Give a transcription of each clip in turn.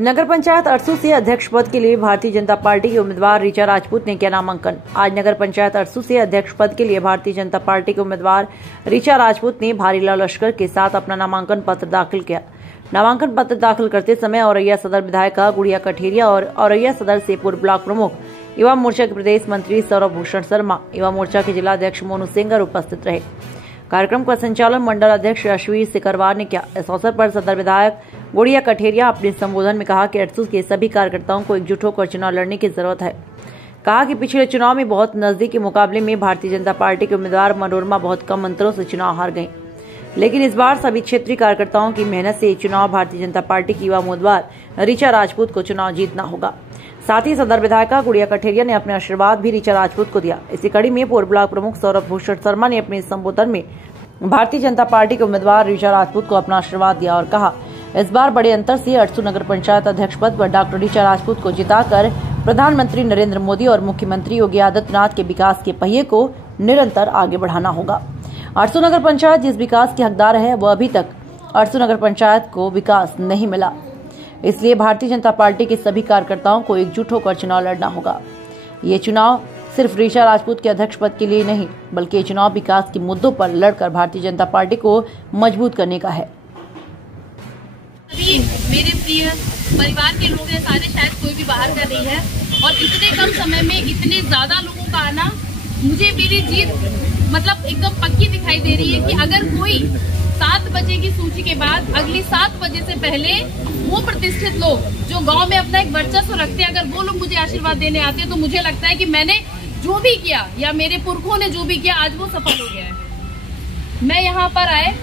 नगर पंचायत अरसू से अध्यक्ष पद के लिए भारतीय जनता पार्टी के उम्मीदवार ऋचा राजपूत ने किया नामांकन। आज नगर पंचायत अरसू से अध्यक्ष पद के लिए भारतीय जनता पार्टी के उम्मीदवार ऋचा राजपूत ने भारी लश्कर के साथ अपना नामांकन पत्र दाखिल किया। नामांकन पत्र दाखिल करते समय औरैया सदर विधायिका गुड़िया कठेरिया और औरैया सदर से पूर्व ब्लॉक प्रमुख युवा मोर्चा के प्रदेश मंत्री सौरभ भूषण शर्मा, युवा मोर्चा के जिला अध्यक्ष मोनू सिंगर उपस्थित रहे। कार्यक्रम का संचालन मंडल अध्यक्ष अश्वीर सिकरवार ने किया। इस अवसर पर सदर विधायक गुड़िया कठेरिया अपने संबोधन में कहा कि अरसू के सभी कार्यकर्ताओं को एकजुट होकर चुनाव लड़ने की जरूरत है। कहा कि पिछले चुनाव में बहुत नजदीकी मुकाबले में भारतीय जनता पार्टी के उम्मीदवार मनोरमा बहुत कम अंतरों से चुनाव हार गए, लेकिन इस बार सभी क्षेत्रीय कार्यकर्ताओं की मेहनत से चुनाव भारतीय जनता पार्टी की युवा उम्मीदवार ऋचा राजपूत को चुनाव जीतना होगा। साथ ही सदर विधायिका गुड़िया कठेरिया ने अपने आशीर्वाद भी ऋचा राजपूत को दिया। इसी कड़ी में पूर्व ब्लॉक प्रमुख सौरभ भूषण शर्मा ने अपने संबोधन में भारतीय जनता पार्टी के उम्मीदवार ऋचा राजपूत को अपना आशीर्वाद दिया और कहा, इस बार बड़े अंतर से अरसू नगर पंचायत अध्यक्ष पद पर डॉक्टर ऋचा राजपूत को जिताकर प्रधानमंत्री नरेंद्र मोदी और मुख्यमंत्री योगी आदित्यनाथ के विकास के पहिए को निरंतर आगे बढ़ाना होगा। अरसू नगर पंचायत जिस विकास की हकदार है, वह अभी तक अरसू नगर पंचायत को विकास नहीं मिला, इसलिए भारतीय जनता पार्टी के सभी कार्यकर्ताओं को एकजुट होकर चुनाव लड़ना होगा। ये चुनाव सिर्फ ऋचा राजपूत के अध्यक्ष पद के लिए नहीं, बल्कि ये चुनाव विकास के मुद्दों पर लड़कर भारतीय जनता पार्टी को मजबूत करने का है। अभी मेरे प्रिय परिवार के लोग हैं सारे, शायद कोई भी बाहर कर रही है, और इतने कम समय में इतने ज्यादा लोगों का आना, मुझे मेरी जीत मतलब एकदम पक्की दिखाई दे रही है कि अगर कोई 7 बजे की सूची के बाद अगली 7 बजे से पहले वो प्रतिष्ठित लोग जो गांव में अपना एक वर्चस्व रखते हैं, अगर वो लोग मुझे आशीर्वाद देने आते हैं, तो मुझे लगता है कि मैंने जो भी किया या मेरे पुरखों ने जो भी किया, आज वो सफल हो गया है। मैं यहाँ पर आए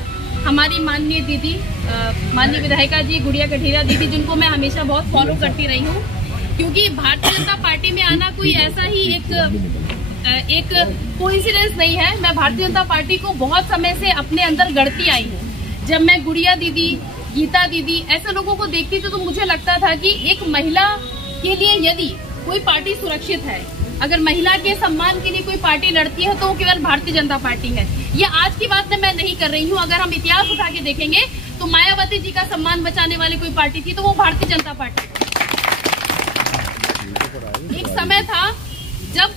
हमारी माननीय दीदी, माननीय विधायिका जी गुड़िया कठेरिया दीदी, जिनको मैं हमेशा बहुत फॉलो करती रही हूँ, क्योंकि भारतीय जनता पार्टी में आना कोई ऐसा ही एक कोइंसिडेंस नहीं है। मैं भारतीय जनता पार्टी को बहुत समय से अपने अंदर गढ़ती आई हूँ। जब मैं गुड़िया दीदी, गीता दीदी ऐसे लोगों को देखती थी, तो मुझे लगता था कि एक महिला के लिए यदि कोई पार्टी सुरक्षित है, अगर महिला के सम्मान के लिए कोई पार्टी लड़ती है, तो वो केवल भारतीय जनता पार्टी है। ये आज की बात मैं नहीं कर रही हूँ। अगर हम इतिहास उठा के देखेंगे तो मायावती जी का सम्मान बचाने वाली कोई पार्टी थी, तो वो भारतीय जनता पार्टी। एक समय था जब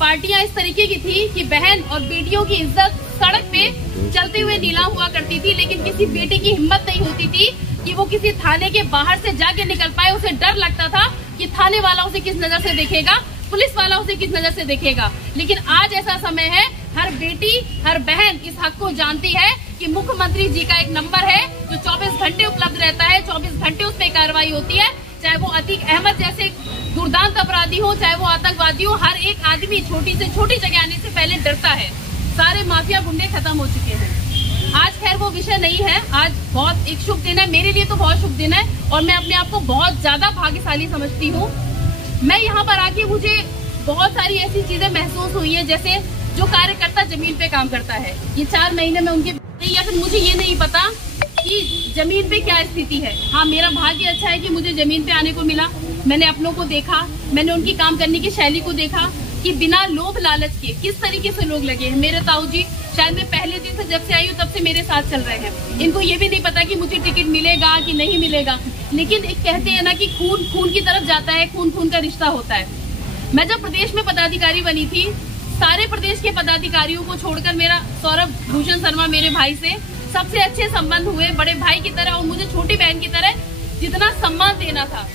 पार्टियां इस तरीके की थी कि बहन और बेटियों की इज्जत सड़क पे चलते हुए नीलाम हुआ करती थी, लेकिन किसी बेटी की हिम्मत नहीं होती थी कि वो किसी थाने के बाहर से जाके निकल पाए। उसे डर लगता था कि थाने वाला उसे किस नजर से देखेगा, पुलिस वाला उसे किस नजर से देखेगा। लेकिन आज ऐसा समय है, हर बेटी हर बहन इस हक को जानती है कि मुख्यमंत्री जी का एक नंबर है जो 24 घंटे उपलब्ध रहता है, 24 घंटे उसमें कार्रवाई होती है। चाहे वो अतीक अहमद जैसे दुर्दांत अपराधी हो, चाहे वो आतंकवादी हो, हर एक आदमी छोटी से छोटी जगह आने से पहले डरता है। सारे माफिया गुंडे खत्म हो चुके हैं। आज खैर वो विषय नहीं है। आज बहुत एक शुभ दिन है, मेरे लिए तो बहुत शुभ दिन है, और मैं अपने आप को बहुत ज्यादा भाग्यशाली समझती हूँ। मैं यहाँ पर आके मुझे बहुत सारी ऐसी चीजें महसूस हुई है, जैसे जो कार्यकर्ता जमीन पे काम करता है, ये 4 महीने में उनके, या फिर मुझे ये नहीं पता कि जमीन पे क्या स्थिति है। हाँ, मेरा भाग्य अच्छा है कि मुझे जमीन पे आने को मिला। मैंने अपनों को देखा, मैंने उनकी काम करने की शैली को देखा कि बिना लोभ लालच के किस तरीके से लोग लगे हैं। मेरे ताऊ जी शायद मैं पहले दिन से जब से आई हूँ तब से मेरे साथ चल रहे हैं। इनको ये भी नहीं पता कि मुझे टिकट मिलेगा कि नहीं मिलेगा, लेकिन एक कहते हैं ना कि खून खून की तरफ जाता है, खून खून का रिश्ता होता है। मैं जब प्रदेश में पदाधिकारी बनी थी, सारे प्रदेश के पदाधिकारियों को छोड़कर मेरा सौरभ भूषण शर्मा मेरे भाई से सबसे अच्छे संबंध हुए, बड़े भाई की तरह, और मुझे छोटी बहन की तरह जितना सम्मान देना था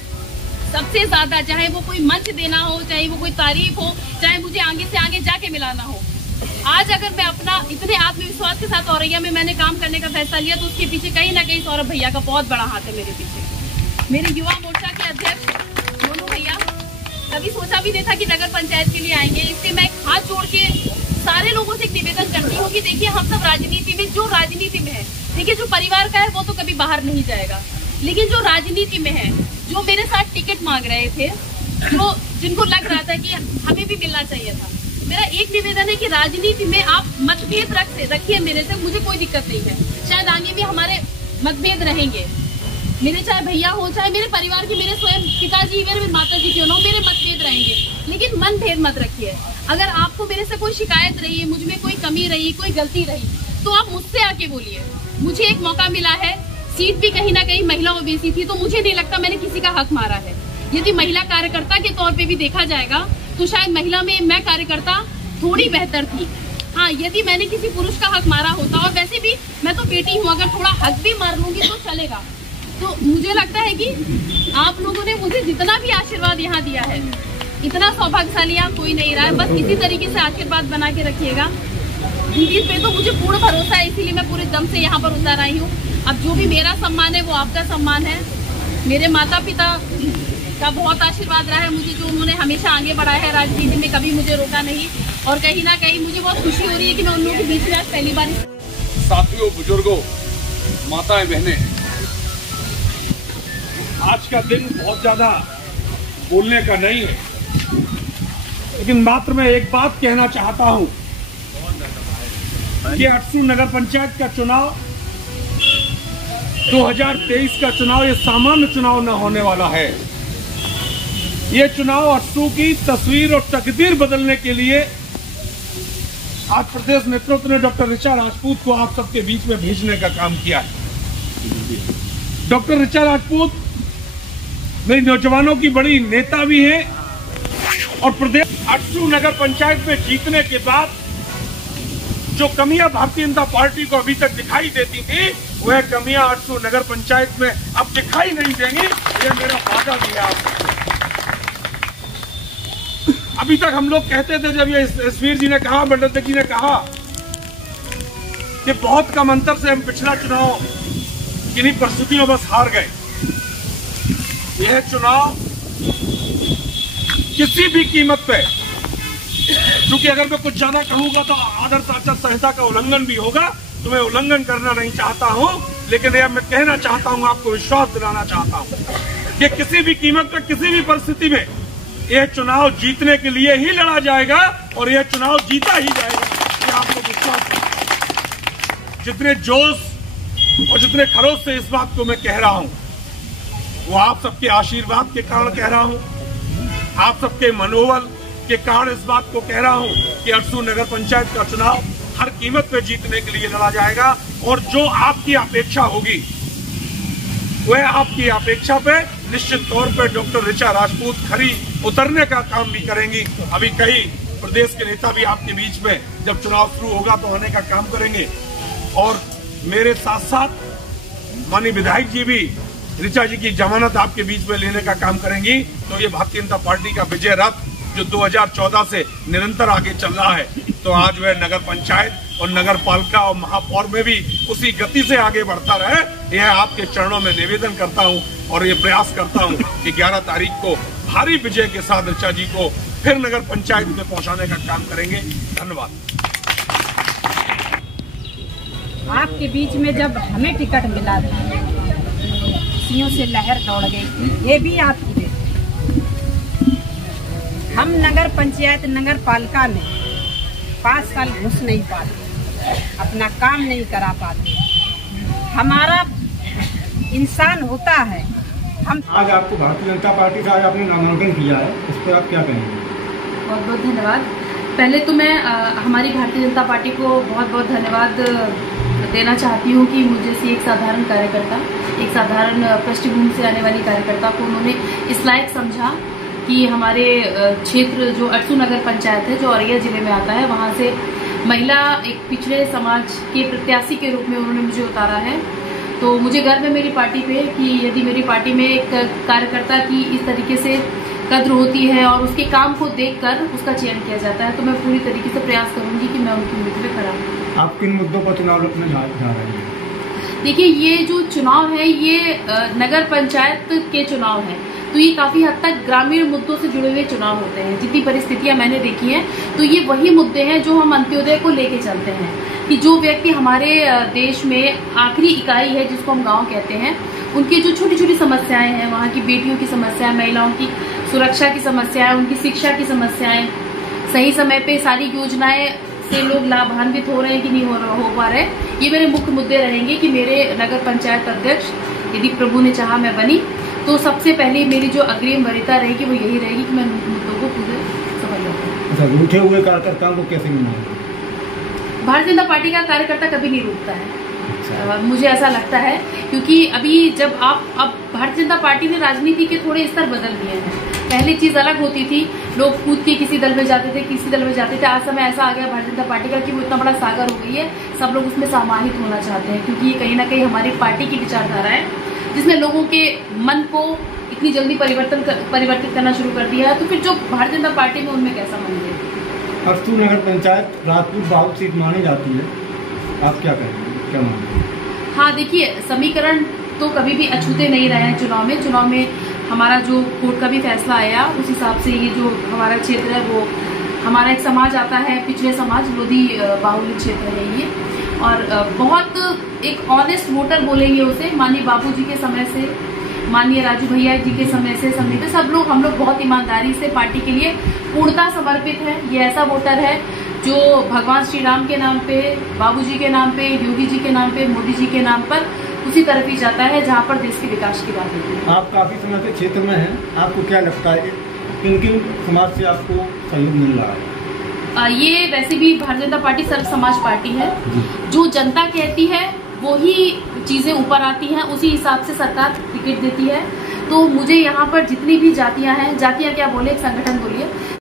सबसे ज्यादा, चाहे वो कोई मंच देना हो, चाहे वो कोई तारीफ हो, चाहे मुझे आगे से आगे जाके मिलाना हो। आज अगर मैं अपना इतने आत्मविश्वास के साथ औरैया में मैंने काम करने का फैसला लिया, तो उसके पीछे कहीं ना कहीं सौरभ भैया का बहुत बड़ा हाथ है। मेरे पीछे मेरे युवा मोर्चा के अध्यक्ष मोनू भैया, कभी सोचा भी नहीं था कि नगर पंचायत के लिए आएंगे। इसलिए मैं हाथ जोड़ के सारे लोगों से एक निवेदन करती हूँ कि देखिए, हम सब राजनीति में, जो राजनीति में है, देखिए जो परिवार का है वो तो कभी बाहर नहीं जाएगा, लेकिन जो राजनीति में है, जो मेरे साथ टिकट मांग रहे थे, जो जिनको लग रहा था कि हमें भी मिलना चाहिए था, मेरा एक निवेदन है कि राजनीति में आप मतभेद रखिए मेरे से, मुझे कोई दिक्कत नहीं है। शायद आगे भी हमारे मतभेद रहेंगे, मेरे चाहे भैया हो, चाहे मेरे परिवार के, मेरे स्वयं पिताजी, मेरे माता जी क्यों ना हो, मेरे मतभेद रहेंगे, लेकिन मन भेद मत रखिए। अगर आपको मेरे से कोई शिकायत रही है, मुझ में कोई कमी रही, कोई गलती रही, तो आप मुझसे आके बोलिए। मुझे एक मौका मिला है, सीट भी कहीं ना कहीं महिला ओबीसी थी, तो मुझे नहीं लगता मैंने किसी का हक मारा है। यदि महिला कार्यकर्ता के तौर पे भी देखा जाएगा तो शायद महिला में मैं कार्यकर्ता थोड़ी बेहतर थी। हाँ, यदि मैंने किसी पुरुष का हक मारा होता, और वैसे भी मैं तो बेटी हूँ, अगर थोड़ा हक भी मार लूंगी तो चलेगा। तो मुझे लगता है कि आप लोगों ने मुझे जितना भी आशीर्वाद यहाँ दिया है, इतना सौभाग्यशाली यहाँ कोई नहीं रहा है। बस इसी तरीके से आशीर्वाद बना के रखिएगा। दीदी पे तो मुझे पूर्ण भरोसा है, इसीलिए मैं पूरे दम से यहाँ पर उतर आई हूँ। अब जो भी मेरा सम्मान है वो आपका सम्मान है। मेरे माता पिता का बहुत आशीर्वाद रहा है मुझे, जो उन्होंने हमेशा आगे बढ़ाया है राजनीति में, कभी मुझे रोका नहीं। और कहीं ना कहीं मुझे बहुत खुशी हो रही है कि मैं उन लोगों के बीच में आज पहली बार। साथियों, बुजुर्गों, माताएं, बहनें, आज का दिन बहुत ज्यादा बोलने का नहीं है, लेकिन मात्र मैं एक बात कहना चाहता हूं कि अटसू नगर पंचायत का चुनाव 2023 का चुनाव ये सामान्य चुनाव न होने वाला है। ये चुनाव अटसू की तस्वीर और तकदीर बदलने के लिए आज प्रदेश नेतृत्व ने डॉक्टर ऋचा राजपूत को आप सबके बीच में भेजने का काम किया है। डॉक्टर ऋचा राजपूत मेरी नौजवानों की बड़ी नेता भी है, और प्रदेश अटसू नगर पंचायत में जीतने के बाद जो कमियां भारतीय जनता पार्टी को अभी तक दिखाई देती थी, वह कमियां अटसू नगर पंचायत में अब दिखाई नहीं देंगी। ये मेरा वादा भी है आपको। अभी तक हम लोग कहते थे, जब ये तस्वीर जी ने कहा, मंडल जी ने कहा कि बहुत कम अंतर से हम पिछला चुनाव किन्हीं परिस्थितियों बस हार गए। यह चुनाव किसी भी कीमत पे, क्योंकि अगर मैं कुछ ज्यादा कहूंगा तो आदर्श आचार संहिता का उल्लंघन भी होगा, तो मैं उल्लंघन करना नहीं चाहता हूं। लेकिन यह मैं कहना चाहता हूं, आपको विश्वास दिलाना चाहता हूं कि किसी भी कीमत पर, किसी भी परिस्थिति में यह चुनाव जीतने के लिए ही लड़ा जाएगा, और यह चुनाव जीता ही जाएगा। ये आपको विश्वास है। जितने जोश और जितने खरोश से इस बात को मैं कह रहा हूं, वो आप सबके आशीर्वाद के कारण कह रहा हूं, आप सबके मनोबल के कारण इस बात को कह रहा हूं कि अटसू नगर पंचायत का चुनाव हर कीमत पे जीतने के लिए लड़ा जाएगा। और जो आपकी अपेक्षा होगी, वह आपकी अपेक्षा पे निश्चित तौर पे डॉक्टर ऋचा राजपूत खरी उतरने का काम भी करेंगी। अभी कई प्रदेश के नेता भी आपके बीच में जब चुनाव शुरू होगा तो आने का काम करेंगे, और मेरे साथ साथ माननीय विधायक जी भी ऋचा जी की जमानत आपके बीच में लेने का काम करेंगी। तो ये भारतीय जनता पार्टी का विजय रथ जो 2014 से निरंतर आगे चल रहा है, तो आज वह नगर पंचायत और नगर पालिका और महापौर में भी उसी गति से आगे बढ़ता रहे। यह आपके चरणों में निवेदन करता हूं, और ये प्रयास करता हूं कि 11 तारीख को भारी विजय के साथ ऋचा जी को फिर नगर पंचायत में पहुंचाने का काम करेंगे। धन्यवाद। आपके बीच में जब हमें टिकट मिला था, खुशियों से लहर दौड़ गई थी। ये भी आपकी हम नगर पंचायत नगर पालिका में 5 साल घुस नहीं पाते, अपना काम नहीं करा पाते। हमारा इंसान होता है। हम आज आपको भारतीय जनता पार्टी से आज आपने नामांकन किया है, इस पर आप क्या कहेंगे? बहुत बहुत धन्यवाद। पहले तो मैं हमारी भारतीय जनता पार्टी को बहुत बहुत धन्यवाद देना चाहती हूँ कि मुझे से एक साधारण कार्यकर्ता, एक साधारण पृष्ठभूमि से आने वाली कार्यकर्ता को उन्होंने इस लायक समझा कि हमारे क्षेत्र जो अटसू नगर पंचायत है, जो औरैया जिले में आता है, वहाँ से महिला एक पिछड़े समाज के प्रत्याशी के रूप में उन्होंने मुझे उतारा है। तो मुझे गर्व है मेरी पार्टी पे कि यदि मेरी पार्टी में एक कार्यकर्ता की इस तरीके से कद्र होती है और उसके काम को देखकर उसका चयन किया जाता है, तो मैं पूरी तरीके से प्रयास करूंगी कि मैं उनकी उम्मीद पे खड़ा हूँ। आप किन मुद्दों पर चुनाव लड़ने जा रहे हैं? देखिए, ये जो चुनाव है ये नगर पंचायत के चुनाव है, तो ये काफी हद तक ग्रामीण मुद्दों से जुड़े हुए चुनाव होते हैं। जितनी परिस्थितियां मैंने देखी हैं, तो ये वही मुद्दे हैं जो हम अंत्योदय को लेके चलते हैं कि जो व्यक्ति हमारे देश में आखिरी इकाई है, जिसको हम गांव कहते हैं, उनकी जो छोटी छोटी समस्याएं हैं, वहाँ की बेटियों की समस्याएं, महिलाओं की सुरक्षा की समस्याएं, उनकी शिक्षा की समस्याएं, सही समय पे सारी योजनाएं से लोग लाभान्वित हो रहे हैं कि नहीं हो पा रहे, ये मेरे मुख्य मुद्दे रहेंगे। कि मेरे नगर पंचायत अध्यक्ष यदि प्रभु ने चाहा मैं बनी, तो सबसे पहले मेरी जो अग्रिम वरीयता रहेगी वो यही रहेगी कि मैं मुद्दों को पूरे सफल करूँ। रूठे हुए कार्यकर्ताओं को कैसे मिलाएंगे? भारतीय जनता पार्टी का कार्यकर्ता कभी नहीं रूठता है। मुझे ऐसा लगता है, क्योंकि अभी जब अब भारतीय जनता पार्टी ने राजनीति के थोड़े स्तर बदल दिए हैं। पहले चीज अलग होती थी, लोग कूद के किसी दल में जाते थे, किसी दल में जाते थे। आज समय ऐसा आ गया भारतीय जनता पार्टी का कि वो इतना बड़ा सागर हो गई है, सब लोग उसमें समाहित होना चाहते हैं, क्योंकि ये कहीं ना कहीं हमारी पार्टी की विचारधारा है जिसने लोगों के मन को इतनी जल्दी परिवर्तित करना शुरू कर दिया है। तो फिर जो भारतीय जनता पार्टी में उनमें कैसा मन है? अरसू नगर पंचायत राजपूत बाहुल सीट मानी जाती है, आप क्या कहेंगे, क्या मानेंगे? हाँ, देखिए, समीकरण तो कभी भी अछूते नहीं रहे हैं चुनाव में हमारा जो कोर्ट का भी फैसला आया उस हिसाब से ये जो हमारा क्षेत्र है वो हमारा एक समाज आता है, पिछड़े समाज, लोधी बाहुल्य क्षेत्र है ये, और बहुत एक ऑनेस्ट वोटर बोलेंगे उसे। माननीय बाबूजी के समय से, माननीय राजू भैया जी के समय से सब हम लोग बहुत ईमानदारी से पार्टी के लिए पूर्णतः समर्पित है। ये ऐसा वोटर है जो भगवान श्री राम के नाम पे, बाबूजी के नाम पे, योगी जी के नाम पे, मोदी जी के नाम पर उसी तरफ ही जाता है जहाँ पर देश के विकास की बात होती है। आप काफी समय से क्षेत्र में हैं, आपको क्या लगता है किन किन समाज से आपको सहयोग मिल रहा है? ये वैसे भी भारतीय जनता पार्टी सर्व समाज पार्टी है। जो जनता कहती है वो ही चीजें ऊपर आती हैं, उसी हिसाब से सरकार टिकट देती है। तो मुझे यहाँ पर जितनी भी जातियां हैं, जातियां क्या बोले, एक संगठन बोलिए,